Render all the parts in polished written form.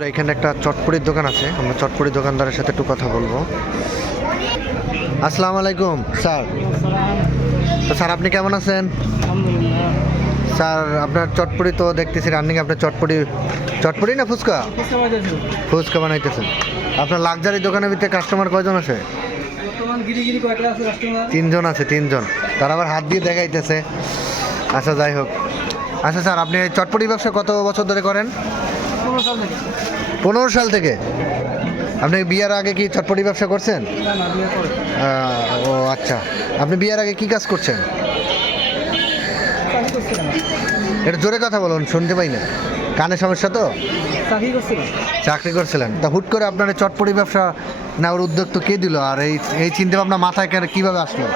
এখানে একটা চটপটির দোকান আছে, আমরা চটপটির দোকানদারের সাথে একটু কথা বলবো। আসসালামু আলাইকুম স্যার। তো স্যার আপনি কেমন আছেন? স্যার আপনার চটপটি তো দেখতেছি রান্নিং, আপনার চটপটি চটপটি না ফুচকা? ফুচকা বানাইতেছেন। আপনার লাক্সারি দোকানের ভিতরে কাস্টমার কয়জন আছে? তিনজন আছে, তিনজন। তারা আবার হাত দিয়ে দেখাইতেছে। আচ্ছা যাই হোক। আচ্ছা স্যার, আপনি চটপটি ব্যবসা কত বছর ধরে করেন? 15 সাল থেকে। আপনি বিয়ের আগে কি চটপটি ব্যবসা করছেন? ও আচ্ছা, আপনি বিয়ের আগে কি কাজ করছেন? এটা জোরে কথা বলুন, শুনতে পাই না, কানে সমস্যা তো। চাকরি করছিলেন, তা হুট করে আপনার এই চটপটি ব্যবসা নেওয়ার উদ্যোগ তো কে দিল, আর এই চিন্তা ভাবনা মাথায় কিভাবে আসলো?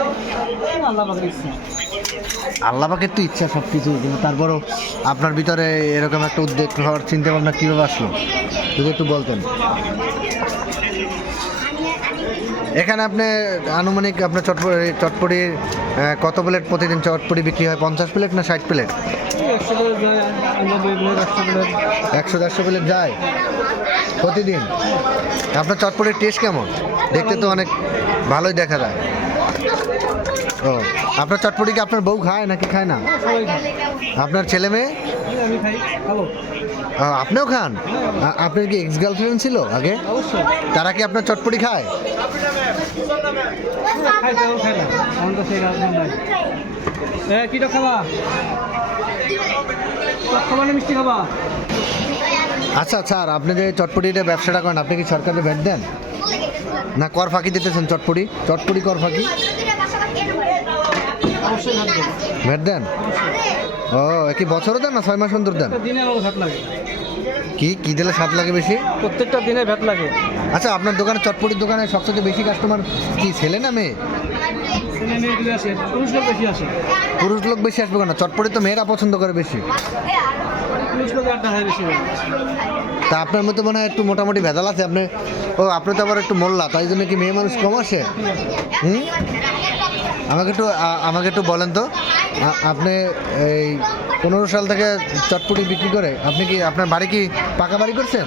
আল্লাহ পাকের তো ইচ্ছা সব কিছু, কিন্তু তারপরও আপনার ভিতরে এরকম একটা উদ্যোগ হওয়ার চিন্তা ভাবনা কীভাবে আসলো যদি একটু বলতেন। এখানে আপনি আনুমানিক আপনার চটপটির কত প্লেট প্রতিদিন চটপটি বিক্রি হয়? 50 প্লেট না 60 প্লেট? 100-150 প্লেট যায় প্রতিদিন। আপনার চটপটির টেস্ট কেমন? দেখতে তো অনেক ভালোই দেখা যায়। ও, আপনার চটপটি কি আপনার বউ খায় নাকি খায় না? আপনার ছেলে মেয়ে? আপনিও খান? আপনার কি এক্স গার্লফ্রেন্ড ছিল আগে? তারা কি আপনার চটপটি খায়? আচ্ছা স্যার, আপনি যে চটপটিটা ব্যবসাটা করেন, আপনি কি সরকারের ভ্যাট দেন না কর ফাঁকি দিতেছেন? চটপটি কর ফাঁকি ভ্যাট দেন? ও, কি বছরও দেন না 6 মাস অন্তর দেন? কি কি দিলে 7 লাগে বেশি? প্রত্যেকটা দিনে ভ্যাট লাগে। আচ্ছা, আপনার দোকানে চটপটির দোকানে সবচেয়ে বেশি কাস্টমার কি ছেলে না মেয়ে? পুরুষ লোক বেশি আসবে কেন? চটপটি তো মেয়েরা পছন্দ করে বেশি। তা আপনার মতো মনে হয় একটু মোটামুটি ভেজাল আছে। আপনি তো আবার একটু মোল্লা, তাই জন্য কি মেয়ে মানুষ কম আসে? আমাকে একটু বলেন তো, আপনি এই 15 সাল থেকে চটপটি বিক্রি করে আপনি কি আপনার বাড়ি কি পাকা বাড়ি করছেন?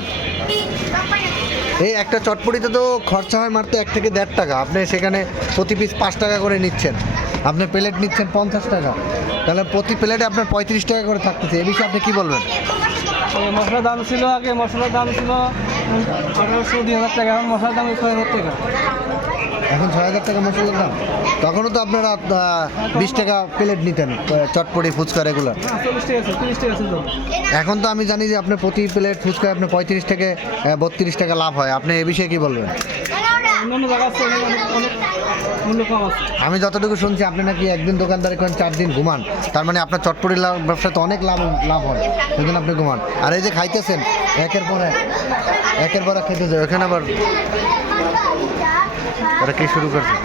এই একটা চটপটিতে তো খরচা হয় মারতে 1 থেকে 1.5 টাকা। আপনি সেখানে প্রতি পিস 5 টাকা করে নিচ্ছেন, আপনি প্লেট নিচ্ছেন 50 টাকা, তাহলে প্রতি প্লেটে আপনার 35 টাকা করে থাকতেছে। এ বিষয়ে আপনি কী বলবেন? মশলার দাম ছিল আগে, মশলার দাম ছিল 1800-2000 টাকা, এখন মশলার দাম 6000 টাকা। এখন 6000 টাকা মশলার দাম। তখনও তো আপনারা 20 টাকা প্লেট নিতেন চটপটি ফুচকা রেগুলার। 40 টাকা ছিল, 30 টাকা ছিল। এখন তো আমি জানি যে আপনার প্রতি প্লেট ফুচকায় আপনার 35 থেকে 32 টাকা লাভ হয়। আপনি এ বিষয়ে কী বলবেন? অন্যান্য জায়গা আছে অনেক মূল্য কম আছে। আমি যতটুকু শুনছি আপনি নাকি একদিন দোকানদারি করেন 4 দিন ঘুমান, তার মানে আপনার চটপটির ব্যবসাতে অনেক লাভ হয়, ওই জন্য আপনি ঘুমান। আর এই যে খাইতেছেন একের পর এক খাইতেছে, ওখানে আবার ওরা কি শুরু করছে?